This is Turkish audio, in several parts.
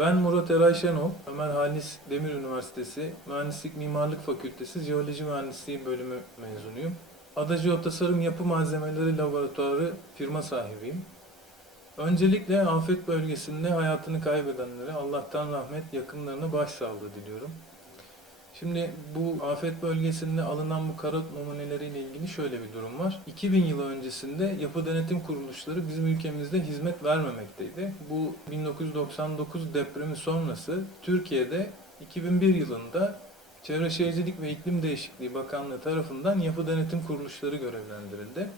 Ben Murat Eray Şenol, Ömer Halis Demir Üniversitesi Mühendislik Mimarlık Fakültesi Jeoloji Mühendisliği bölümü mezunuyum. Adacıoğlu Tasarım Yapı Malzemeleri Laboratuvarı firma sahibiyim. Öncelikle afet bölgesinde hayatını kaybedenlere Allah'tan rahmet, yakınlarına başsağlığı diliyorum. Şimdi bu afet bölgesinde alınan bu karot numuneleriyle ilgili şöyle bir durum var. 2000 yılı öncesinde yapı denetim kuruluşları bizim ülkemizde hizmet vermemekteydi. Bu 1999 depremi sonrası Türkiye'de 2001 yılında Çevre Şehircilik ve İklim Değişikliği Bakanlığı tarafından yapı denetim kuruluşları görevlendirildi.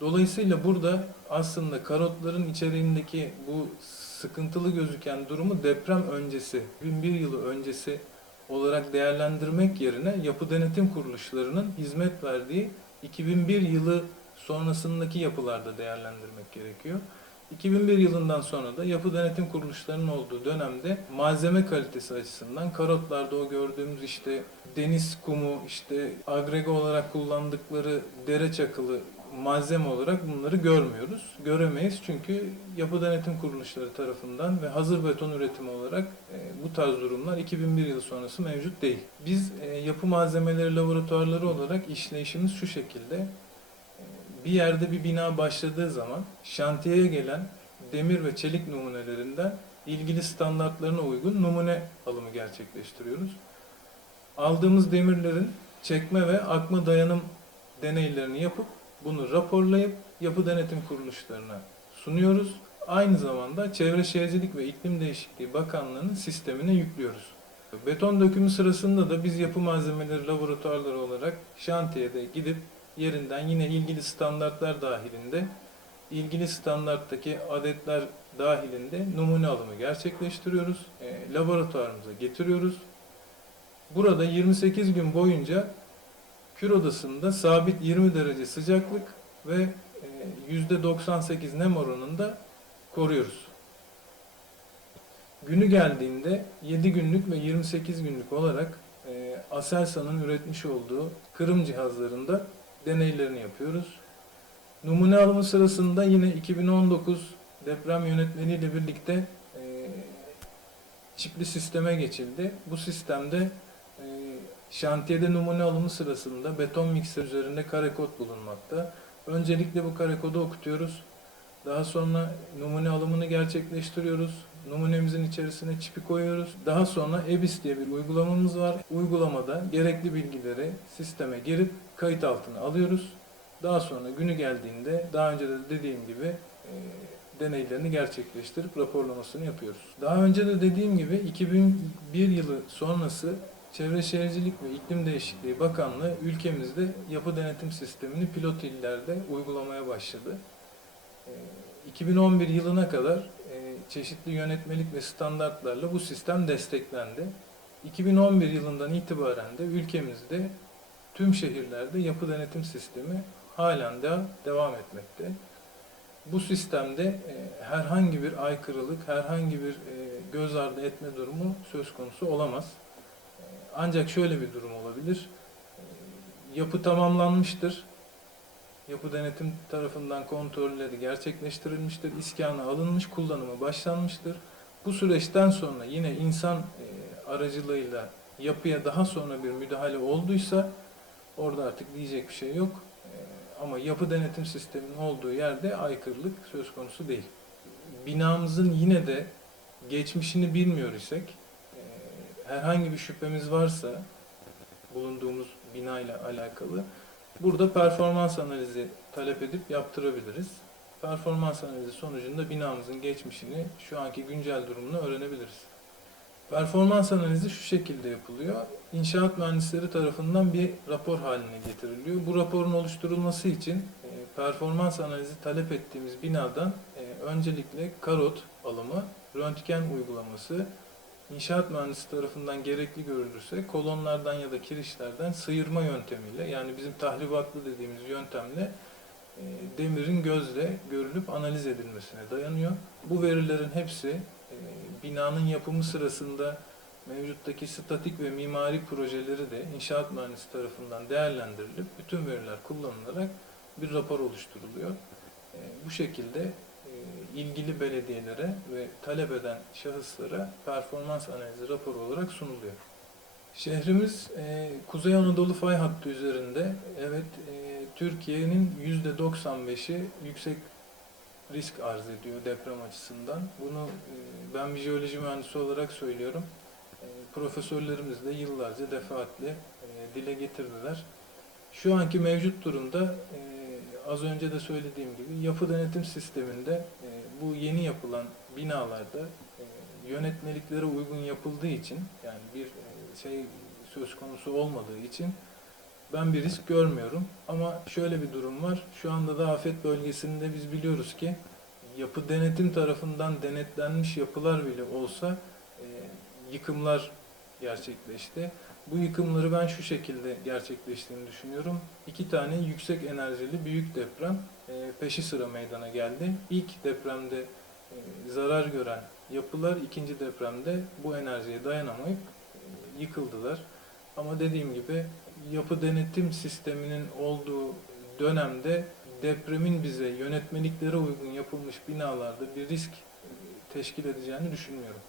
Dolayısıyla burada aslında karotların içeriğindeki bu sıkıntılı gözüken durumu deprem öncesi, 2001 yılı öncesi olarak değerlendirmek yerine yapı denetim kuruluşlarının hizmet verdiği 2001 yılı sonrasındaki yapılarda değerlendirmek gerekiyor. 2001 yılından sonra da yapı denetim kuruluşlarının olduğu dönemde malzeme kalitesi açısından karotlarda o gördüğümüz işte deniz kumu, işte agrega olarak kullandıkları dere çakılı malzeme olarak bunları görmüyoruz. Göremeyiz çünkü yapı denetim kuruluşları tarafından ve hazır beton üretimi olarak e, bu tarz durumlar 2001 yılı sonrası mevcut değil. Biz e, yapı malzemeleri laboratuvarları olarak işleyişimiz şu şekilde. E, bir yerde bir bina başladığı zaman şantiyeye gelen demir ve çelik numunelerinden ilgili standartlarına uygun numune alımı gerçekleştiriyoruz. Aldığımız demirlerin çekme ve akma dayanım deneylerini yapıp bunu raporlayıp yapı denetim kuruluşlarına sunuyoruz. Aynı zamanda Çevre Şehircilik ve İklim Değişikliği Bakanlığı'nın sistemine yüklüyoruz. Beton dökümü sırasında da biz yapı malzemeleri laboratuvarları olarak şantiyede gidip yerinden yine ilgili standartlar dahilinde ilgili standarttaki adetler dahilinde numune alımı gerçekleştiriyoruz. E, laboratuvarımıza getiriyoruz. Burada 28 gün boyunca kür odasında sabit 20 derece sıcaklık ve e, %98 nem oranında koruyoruz. Günü geldiğinde 7 günlük ve 28 günlük olarak e, Aselsan'ın üretmiş olduğu kırım cihazlarında deneylerini yapıyoruz. Numune alımı sırasında yine 2019 deprem yönetmeliğiyle birlikte e, çipli sisteme geçildi. Bu sistemde e, şantiyede numune alımı sırasında beton mikser üzerinde kare kod bulunmakta. Öncelikle bu kare kodu okutuyoruz. Daha sonra numune alımını gerçekleştiriyoruz. Numunemizin içerisine çipi koyuyoruz. Daha sonra EBIS diye bir uygulamamız var. Uygulamada gerekli bilgileri sisteme girip kayıt altına alıyoruz. Daha sonra günü geldiğinde daha önce de dediğim gibi e, deneylerini gerçekleştirip raporlamasını yapıyoruz. Daha önce de dediğim gibi 2001 yılı sonrası Çevre Şehircilik ve İklim Değişikliği Bakanlığı ülkemizde yapı denetim sistemini pilot illerde uygulamaya başladı. E, 2011 yılına kadar e, çeşitli yönetmelik ve standartlarla bu sistem desteklendi. 2011 yılından itibaren de ülkemizde tüm şehirlerde yapı denetim sistemi halen de devam etmekte. Bu sistemde e, herhangi bir aykırılık, herhangi bir e, göz ardı etme durumu söz konusu olamaz. Ancak şöyle bir durum olabilir. Yapı tamamlanmıştır. Yapı denetim tarafından kontrolleri gerçekleştirilmiştir. İskanı alınmış, kullanımı başlanmıştır. Bu süreçten sonra yine insan e, aracılığıyla yapıya daha sonra bir müdahale olduysa orada artık diyecek bir şey yok. E, ama yapı denetim sisteminin olduğu yerde aykırılık söz konusu değil. Binamızın yine de geçmişini bilmiyor isek, herhangi bir şüphemiz varsa bulunduğumuz bina ile alakalı burada performans analizi talep edip yaptırabiliriz. Performans analizi sonucunda binamızın geçmişini, şu anki güncel durumunu öğrenebiliriz. Performans analizi şu şekilde yapılıyor. İnşaat mühendisleri tarafından bir rapor haline getiriliyor. Bu raporun oluşturulması için e, performans analizi talep ettiğimiz binadan e, öncelikle karot alımı, röntgen uygulaması, inşaat mühendisi tarafından gerekli görülürse kolonlardan ya da kirişlerden sıyırma yöntemiyle yani bizim tahribatlı dediğimiz yöntemle e, demirin gözle görülüp analiz edilmesine dayanıyor. Bu verilerin hepsi e, binanın yapımı sırasında mevcuttaki statik ve mimari projeleri de inşaat mühendisi tarafından değerlendirilip bütün veriler kullanılarak bir rapor oluşturuluyor. E, Bu şekilde ilgili belediyelere ve talep eden şahıslara performans analizi raporu olarak sunuluyor. Şehrimiz e, Kuzey Anadolu fay hattı üzerinde. Evet, e, Türkiye'nin %95'i yüksek risk arz ediyor deprem açısından. Bunu e, ben bir jeoloji mühendisi olarak söylüyorum. E, profesörlerimiz de yıllarca defaatle e, dile getirdiler. Şu anki mevcut durumda e, az önce de söylediğim gibi yapı denetim sisteminde bu yeni yapılan binalarda e, yönetmeliklere uygun yapıldığı için yani bir e, şey söz konusu olmadığı için ben bir risk görmüyorum. Ama şöyle bir durum var. Şu anda da afet bölgesinde biz biliyoruz ki yapı denetim tarafından denetlenmiş yapılar bile olsa e, yıkımlar gerçekleşti. Bu yıkımları ben şu şekilde gerçekleştiğini düşünüyorum. İki tane yüksek enerjili büyük deprem e, peşi sıra meydana geldi. İlk depremde e, zarar gören yapılar ikinci depremde bu enerjiye dayanamayıp e, yıkıldılar. Ama dediğim gibi yapı denetim sisteminin olduğu dönemde depremin bize yönetmeliklere uygun yapılmış binalarda bir risk teşkil edeceğini düşünmüyorum.